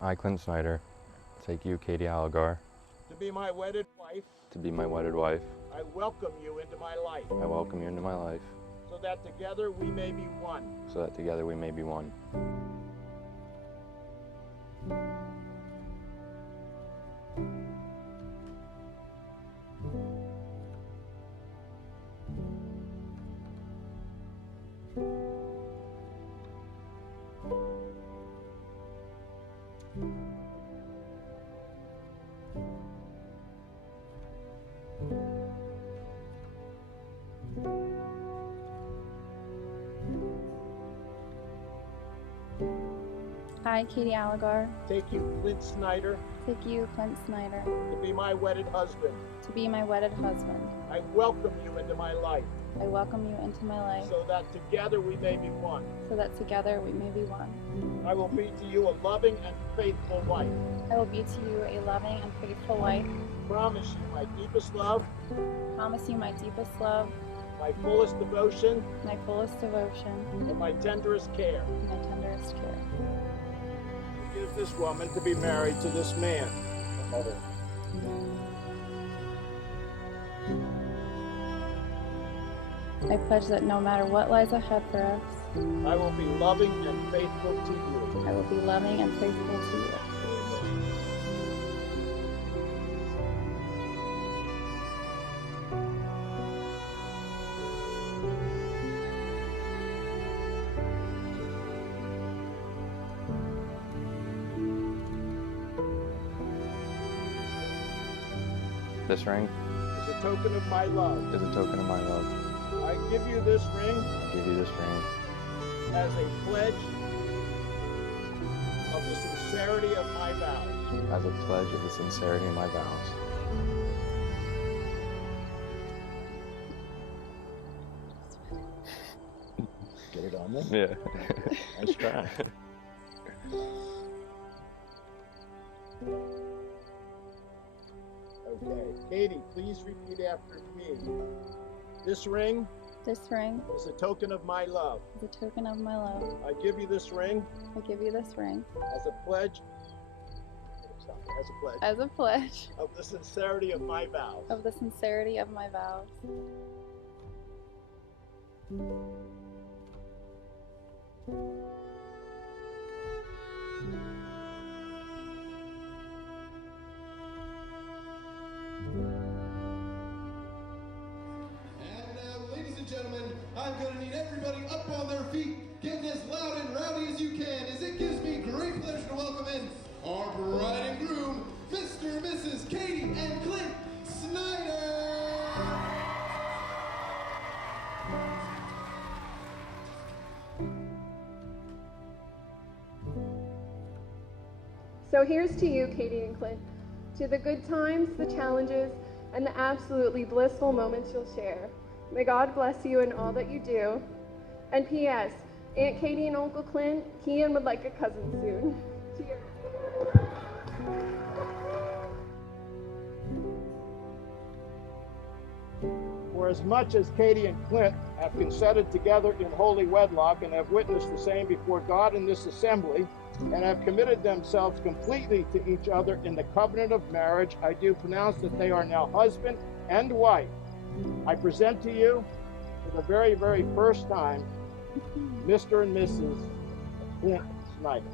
I, Clint Snyder, take you, Katie Allegar, to be my wedded wife. to be my wedded wife. I welcome you into my life, I welcome you into my life, so that together we may be one. so that together we may be one. I, Katie Allegar, Take you, Clint Snyder, take you, Clint Snyder, to be my wedded husband. to be my wedded husband. I welcome you into my life, I welcome you into my life, so that together we may be one. so that together we may be one. I will be to you a loving and faithful wife. I will be to you a loving and faithful wife. Promise you my deepest love, Promise you my deepest love, my fullest devotion, my fullest devotion, and my tenderest care. and my tenderest care. Give this woman to be married to this man. Mother. I pledge that no matter what lies ahead for us, I will be loving and faithful to you. I will be loving and faithful to you. This ring As a token of my love, is a token of my love. I give you this ring I give you this ring as a pledge of the sincerity of my vows. as a pledge of the sincerity of my vows. Get it on there? Yeah. Nice try. Okay, Katie, please repeat after me. This ring This ring is a token of my love. is a token of my love. I give you this ring I give you this ring as a pledge. As a pledge as a pledge of the sincerity of my vows. of the sincerity of my vows. And now, ladies and gentlemen, I'm going to need everybody up on their feet, getting as loud and rowdy as you can, as it gives me great pleasure to welcome in our bride and groom, Mr. and Mrs. Katie and Clint Snyder. So here's to you, Katie and Clint, to the good times, the challenges, and the absolutely blissful moments you'll share. May God bless you in all that you do. And P.S. Aunt Katie and Uncle Clint, Kian would like a cousin soon. Cheers. For as much as Katie and Clint have consented together in holy wedlock and have witnessed the same before God in this assembly, and have committed themselves completely to each other in the covenant of marriage, I do pronounce that they are now husband and wife. I present to you, for the very, very first time, Mr. and Mrs. Clint Snyder.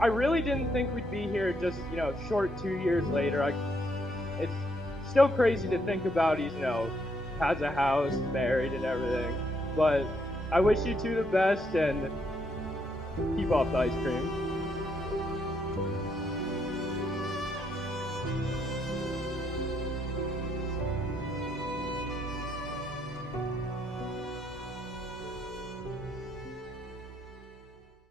I really didn't think we'd be here just, short 2 years later. It's still crazy to think about he's, has a house, married and everything. But I wish you two the best and keep off the ice cream.